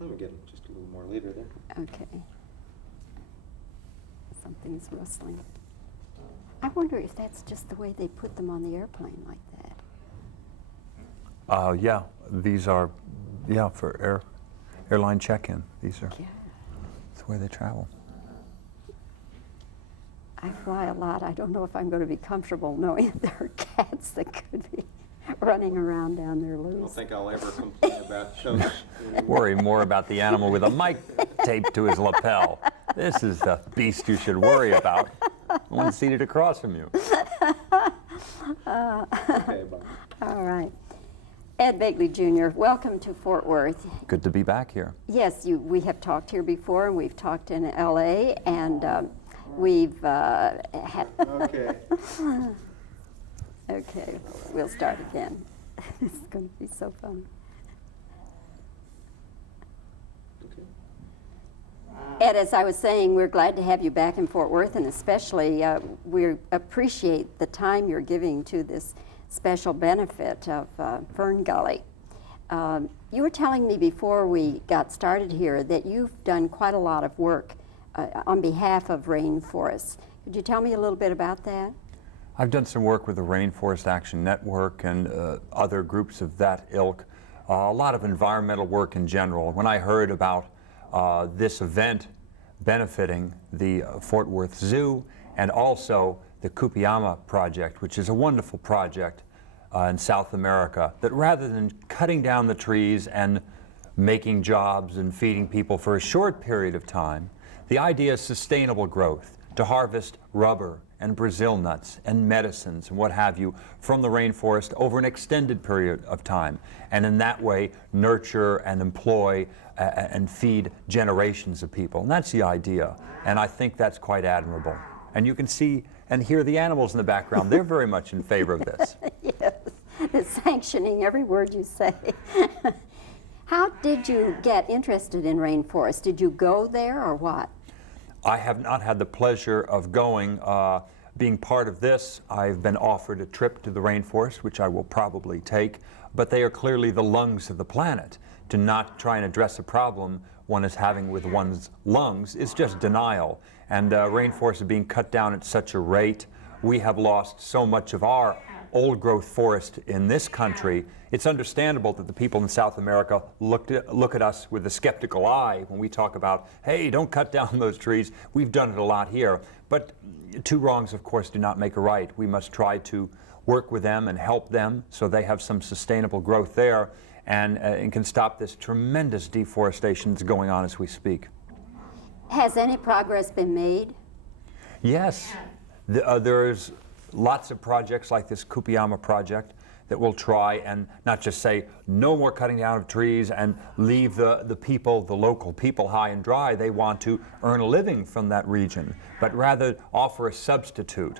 Let me get just a little more later there. Okay. Something's rustling. I wonder if that's just the way they put them on the airplane like that. Yeah, these are, for airline check-in. These are, Yeah. that's the way they travel. I fly a lot. I don't know if I'm going to be comfortable knowing there are cats that could be running around down there loose. I don't think I'll ever complain about shows. Worry more about the animal with a mic taped to his lapel. This is the beast you should worry about. The one seated across from you. Okay, Bob. All right. Ed Begley Jr., welcome to Fort Worth. Good to be back here. Yes, we have talked here before, and we've talked in L.A., and we've had... Okay. Okay, we'll start again. It's going to be so funny. Okay. Ed, as I was saying, we're glad to have you back in Fort Worth, and especially we appreciate the time you're giving to this special benefit of Fern Gully. You were telling me before we got started here that you've done quite a lot of work on behalf of rainforests. Could you tell me a little bit about that? I've done some work with the Rainforest Action Network and other groups of that ilk. A lot of environmental work in general. When I heard about this event benefiting the Fort Worth Zoo and also the Kupiyama project, which is a wonderful project in South America, that rather than cutting down the trees and making jobs and feeding people for a short period of time, the idea is sustainable growth, to harvest rubber and Brazil nuts and medicines and what have you from the rainforest over an extended period of time, and in that way nurture and employ and feed generations of people. And that's the idea, and I think that's quite admirable. And you can see and hear the animals in the background. They're very much in favor of this. Yes, it's sanctioning every word you say. How did you get interested in rainforest? Did you go there or what? I have not had the pleasure of going, being part of this. I've been offered a trip to the rainforest, which I will probably take, but they are clearly the lungs of the planet. To not try and address a problem one is having with one's lungs is just denial. And rainforests are being cut down at such a rate. We have lost so much of our old growth forest in this country. It's understandable that the people in South America look at us with a skeptical eye when we talk about, hey, don't cut down those trees. We've done it a lot here. But two wrongs, of course, do not make a right. We must try to work with them and help them so they have some sustainable growth there and can stop this tremendous deforestation that's going on as we speak. Has any progress been made? Yes. There's lots of projects like this Kupiyama project that will try and not just say no more cutting down of trees and leave the people, the local people, high and dry. They want to earn a living from that region, but rather offer a substitute,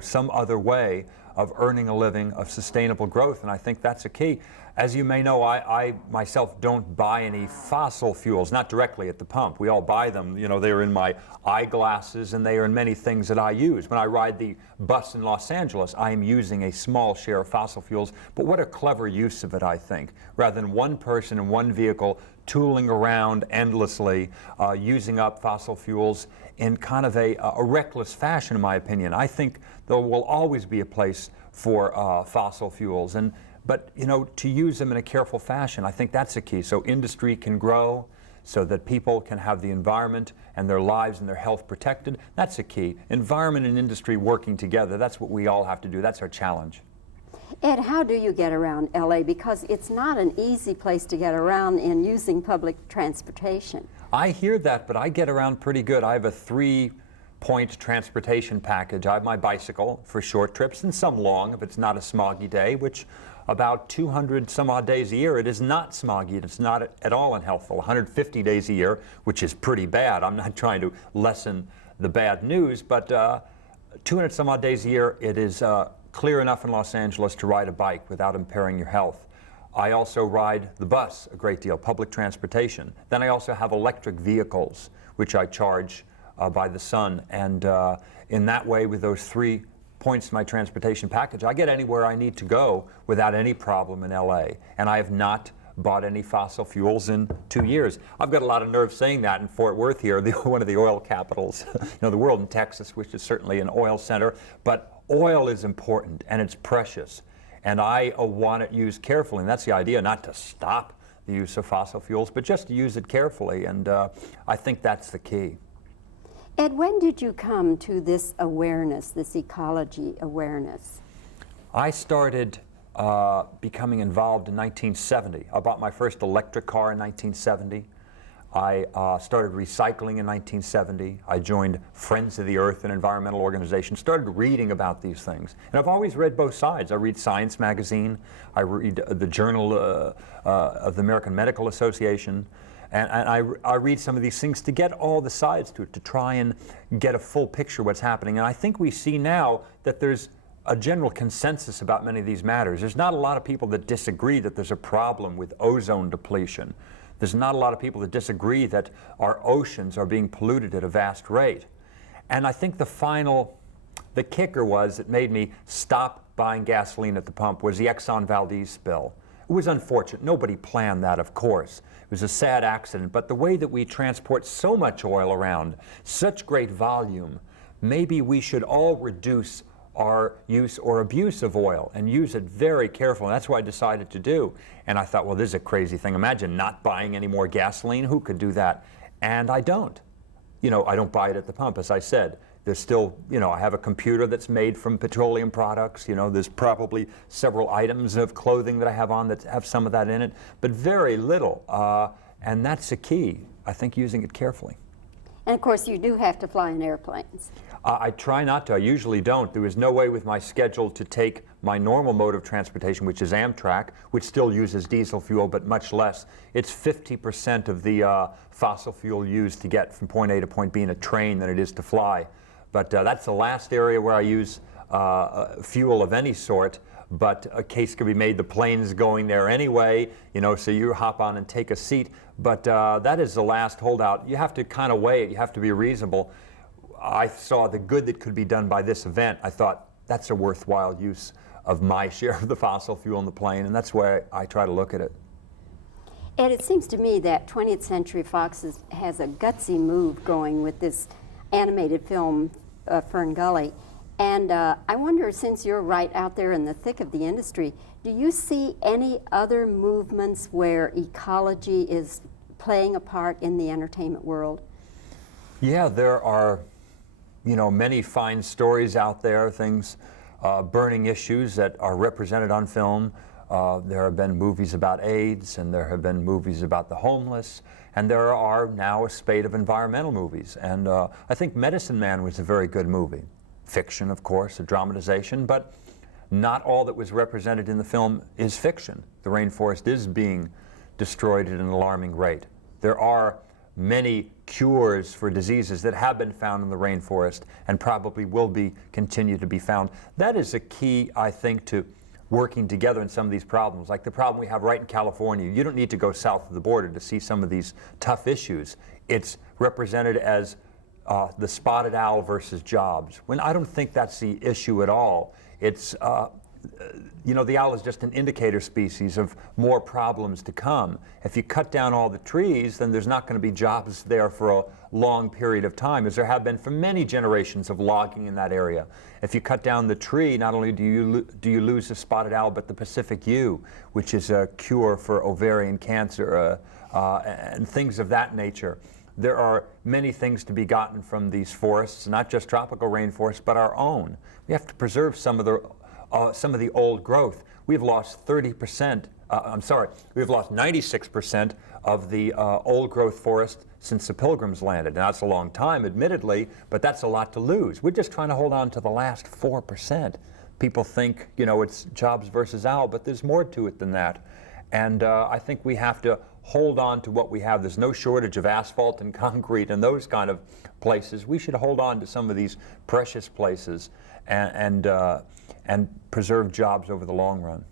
some other way of earning a living, of sustainable growth, and I think that's a key. As you may know, I myself don't buy any fossil fuels, not directly at the pump. We all buy them, they're in my eyeglasses and they are in many things that I use. When I ride the bus in Los Angeles, I am using a small share of fossil fuels, but what a clever use of it, I think. Rather than one person in one vehicle tooling around endlessly, using up fossil fuels in kind of a reckless fashion, in my opinion. I think there will always be a place for fossil fuels, but to use them in a careful fashion, I think that's a key. So industry can grow, so that people can have the environment and their lives and their health protected. That's a key. Environment and industry working together, that's what we all have to do. That's our challenge. Ed, how do you get around LA? Because it's not an easy place to get around in using public transportation. I hear that, but I get around pretty good. I have a 3-point transportation package. I have my bicycle for short trips and some long if it's not a smoggy day, which about 200 some odd days a year, it is not smoggy. It's not at all unhealthful. 150 days a year, which is pretty bad. I'm not trying to lessen the bad news, but 200 some odd days a year, it is clear enough in Los Angeles to ride a bike without impairing your health. I also ride the bus a great deal, public transportation. Then I also have electric vehicles, which I charge by the sun. And in that way, with those 3 points in my transportation package, I get anywhere I need to go without any problem in LA. And I have not bought any fossil fuels in 2 years. I've got a lot of nerve saying that in Fort Worth here, one of the oil capitals, the world, in Texas, which is certainly an oil center. But oil is important and it's precious. And I want it used carefully. And that's the idea, not to stop the use of fossil fuels, but just to use it carefully. And I think that's the key. Ed, when did you come to this awareness, this ecology awareness? I started becoming involved in 1970. I bought my first electric car in 1970. I started recycling in 1970. I joined Friends of the Earth, an environmental organization, started reading about these things. And I've always read both sides. I read Science magazine, I read the Journal of the American Medical Association, and I read some of these things to get all the sides to it, to try and get a full picture of what's happening. And I think we see now that there's a general consensus about many of these matters. There's not a lot of people that disagree that there's a problem with ozone depletion. There's not a lot of people that disagree that our oceans are being polluted at a vast rate. And I think the kicker was, it made me stop buying gasoline at the pump, was the Exxon Valdez spill. It was unfortunate. Nobody planned that, of course. It was a sad accident. But the way that we transport so much oil around, such great volume, maybe we should all reduce our use or abuse of oil and use it very carefully. And that's what I decided to do. And I thought, well, this is a crazy thing. Imagine not buying any more gasoline. Who could do that? And I don't. I don't buy it at the pump, as I said. There's still, I have a computer that's made from petroleum products. There's probably several items of clothing that I have on that have some of that in it, but very little. And that's the key, I think, using it carefully. And of course, you do have to fly in airplanes. I try not to. I usually don't. There was no way with my schedule to take my normal mode of transportation, which is Amtrak, which still uses diesel fuel, but much less. It's 50% of the fossil fuel used to get from point A to point B in a train than it is to fly. But that's the last area where I use fuel of any sort. But a case could be made, the plane's going there anyway, so you hop on and take a seat. But that is the last holdout. You have to kind of weigh it. You have to be reasonable. I saw the good that could be done by this event. I thought, that's a worthwhile use of my share of the fossil fuel in the plane, and that's why I try to look at it. And it seems to me that 20th Century Fox has a gutsy move going with this animated film, Fern Gully. And I wonder, since you're right out there in the thick of the industry, do you see any other movements where ecology is playing a part in the entertainment world? Yeah, there are many fine stories out there, things, burning issues that are represented on film. There have been movies about AIDS, and there have been movies about the homeless, and there are now a spate of environmental movies. And I think Medicine Man was a very good movie. Fiction, of course, a dramatization, but not all that was represented in the film is fiction. The rainforest is being destroyed at an alarming rate. There are many cures for diseases that have been found in the rainforest and probably will continue to be found. That is a key, I think, to working together in some of these problems. Like the problem we have right in California. You don't need to go south of the border to see some of these tough issues. It's represented as the spotted owl versus jobs, when I don't think that's the issue at all. It's the owl is just an indicator species of more problems to come. If you cut down all the trees, then there's not going to be jobs there for a long period of time, as there have been for many generations of logging in that area. If you cut down the tree, not only do you lose the spotted owl, but the Pacific yew, which is a cure for ovarian cancer and things of that nature. There are many things to be gotten from these forests, not just tropical rainforests, but our own. We have to preserve some of the old growth. We've lost 30%, we've lost 96% of the old growth forest since the Pilgrims landed. Now, that's a long time, admittedly, but that's a lot to lose. We're just trying to hold on to the last 4%. People think, it's jobs versus owl, but there's more to it than that. And I think we have to hold on to what we have. There's no shortage of asphalt and concrete and those kind of places. We should hold on to some of these precious places and preserve jobs over the long run.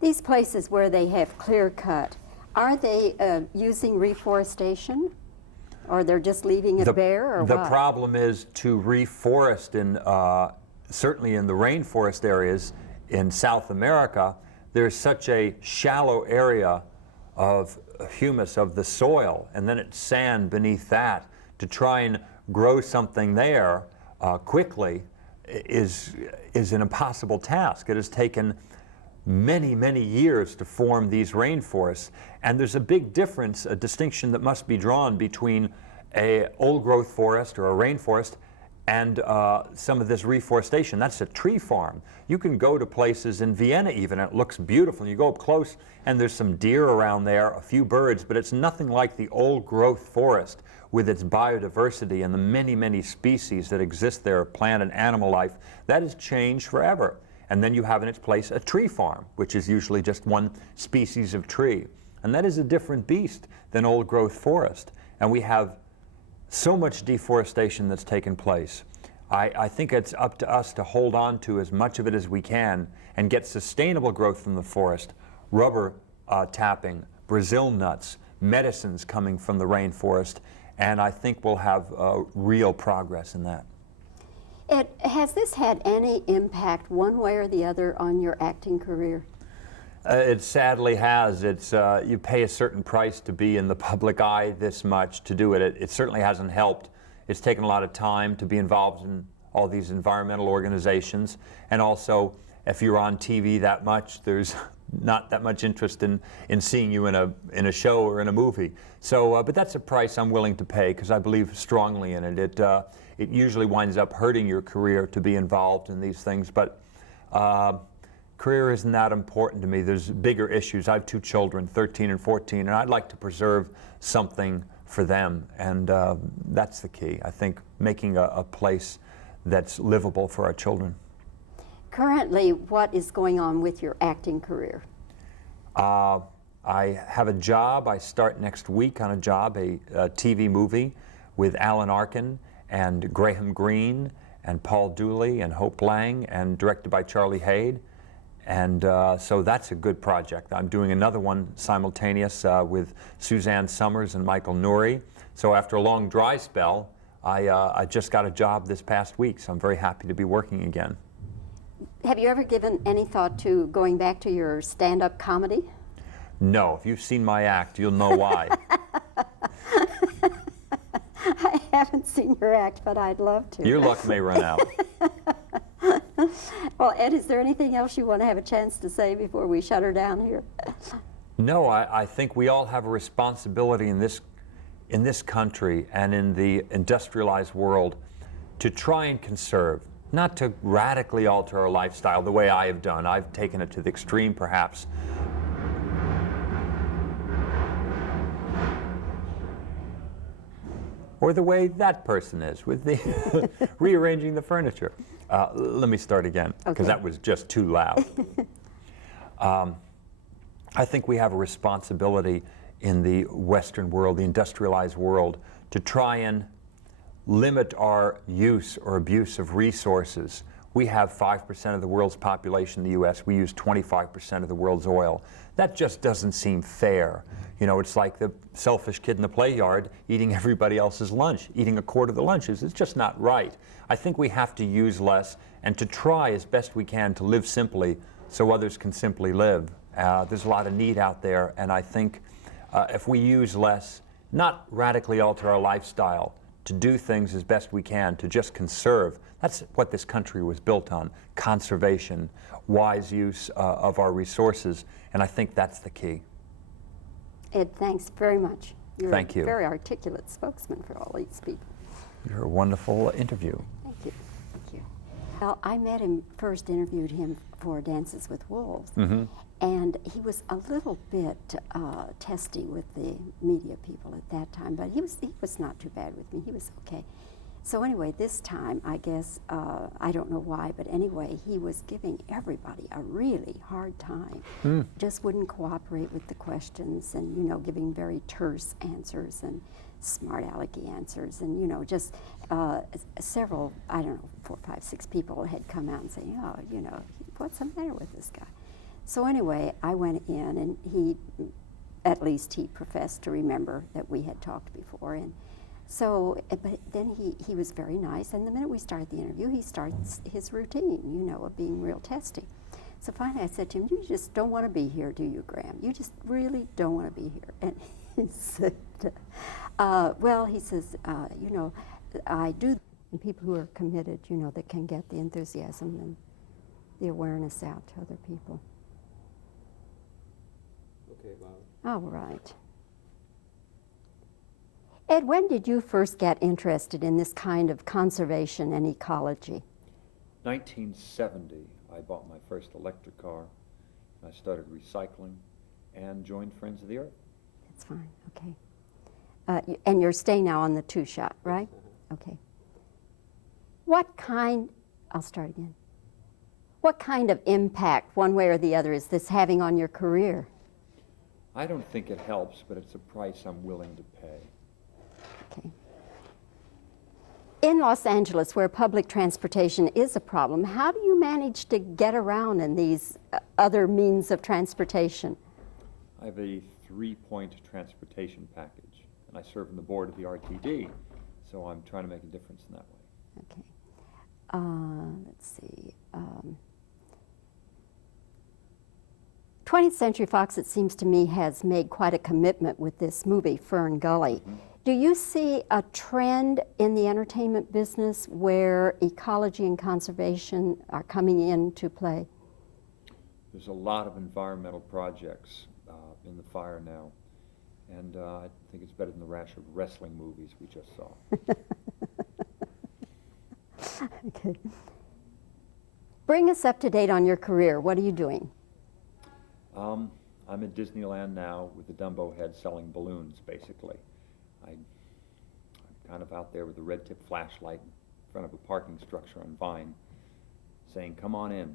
These places where they have clear cut, are they using reforestation? Or they're just leaving it bare, or what? The what? problem is to reforest certainly in the rainforest areas in South America. There's such a shallow area of humus of the soil, and then it's sand beneath that, to try and grow something there quickly is an impossible task. It has taken many, many years to form these rainforests, and there's a big difference, a distinction that must be drawn between a old-growth forest or a rainforest and some of this reforestation. That's a tree farm. You can go to places in Vienna even, and it looks beautiful. You go up close, and there's some deer around there, a few birds, but it's nothing like the old-growth forest with its biodiversity and the many, many species that exist there, plant and animal life. That has changed forever. And then you have in its place a tree farm, which is usually just one species of tree. And that is a different beast than old-growth forest. And we have so much deforestation that's taken place. I think it's up to us to hold on to as much of it as we can and get sustainable growth from the forest, rubber tapping, Brazil nuts, medicines coming from the rainforest, and I think we'll have real progress in that. Has this had any impact one way or the other on your acting career? It sadly has. It's you pay a certain price to be in the public eye this much to do it. It certainly hasn't helped. It's taken a lot of time to be involved in all these environmental organizations, and also if you're on TV that much, there's not that much interest in seeing you in a show or in a movie. So, but that's a price I'm willing to pay because I believe strongly in it. It usually winds up hurting your career to be involved in these things, but career isn't that important to me. There's bigger issues. I have 2 children, 13 and 14, and I'd like to preserve something for them, and that's the key. I think making a place that's livable for our children. Currently, what is going on with your acting career? I have a job. I start next week on a job, a TV movie with Alan Arkin and Graham Greene and Paul Dooley and Hope Lang, and directed by Charlie Haid. And so that's a good project. I'm doing another one simultaneous with Suzanne Summers and Michael Nouri. So after a long dry spell, I just got a job this past week, so I'm very happy to be working again. Have you ever given any thought to going back to your stand-up comedy? No. If you've seen my act, you'll know why. I haven't seen your act, but I'd love to. Your luck may run out. Well, Ed, is there anything else you want to have a chance to say before we shut her down here? No, I think we all have a responsibility in this country and in the industrialized world to try and conserve, not to radically alter our lifestyle the way I have done. I've taken it to the extreme, perhaps. Or the way that person is with the rearranging the furniture. Let me start again, because that was just too loud. I think we have a responsibility in the Western world, the industrialized world, to try and limit our use or abuse of resources. We have 5% of the world's population in the U.S. We use 25% of the world's oil. That just doesn't seem fair. You know, it's like the selfish kid in the play yard eating everybody else's lunch, eating a quart of the lunches. It's just not right. I think we have to use less and to try as best we can to live simply so others can simply live. There's a lot of need out there, and I think if we use less, not radically alter our lifestyle, to do things as best we can, to just conserve. That's what this country was built on, conservation, wise use of our resources, and I think that's the key. Ed, thanks very much. Thank you. You're a very articulate spokesman for all these people. You're a wonderful interview. Thank you. Thank you. Well, I met him, first interviewed him for Dances with Wolves, and he was a little bit testy with the media people at that time, but he was not too bad with me. He was okay. So anyway, this time, I guess, I don't know why, but anyway, he was giving everybody a really hard time. Just wouldn't cooperate with the questions and, you know, giving very terse answers and smart alecky answers, and, you know, just several, I don't know, 4, 5, 6 people had come out and saying, oh, you know, what's the matter with this guy? So anyway, I went in, and he, at least he professed to remember that we had talked before, and so, but then he was very nice, and the minute we started the interview, he starts his routine, you know, of being real testy. So finally I said to him, you just don't want to be here, do you, Graham? You just really don't want to be here. And he said, well, he says, you know, I do. And people who are committed, you know, that can get the enthusiasm and the awareness out to other people. Okay, Bob. All right. Ed, when did you first get interested in this kind of conservation and ecology? 1970, I bought my first electric car. I started recycling and joined Friends of the Earth. That's fine, okay. And you're staying now on the two-shot, right? Okay. I'll start again. What kind of impact, one way or the other, is this having on your career? I don't think it helps, but it's a price I'm willing to pay. Okay. In Los Angeles, where public transportation is a problem, how do you manage to get around in these other means of transportation? I have a 3-point transportation package, and I serve on the board of the RTD, so I'm trying to make a difference in that way. Okay. Let's see. 20th Century Fox, it seems to me, has made quite a commitment with this movie, Fern Gully. Mm-hmm. Do you see a trend in the entertainment business where ecology and conservation are coming into play? There's a lot of environmental projects in the fire now, and I think it's better than the rash of wrestling movies we just saw. Okay. Bring us up to date on your career. What are you doing? I'm at Disneyland now with the Dumbo head selling balloons, basically. I'm kind of out there with a red tip flashlight in front of a parking structure on Vine saying, come on in.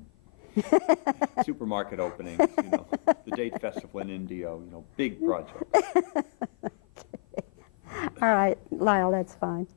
Supermarket openings, you know, the date festival in Indio, you know, big projects. Okay. All right, Lyle, that's fine.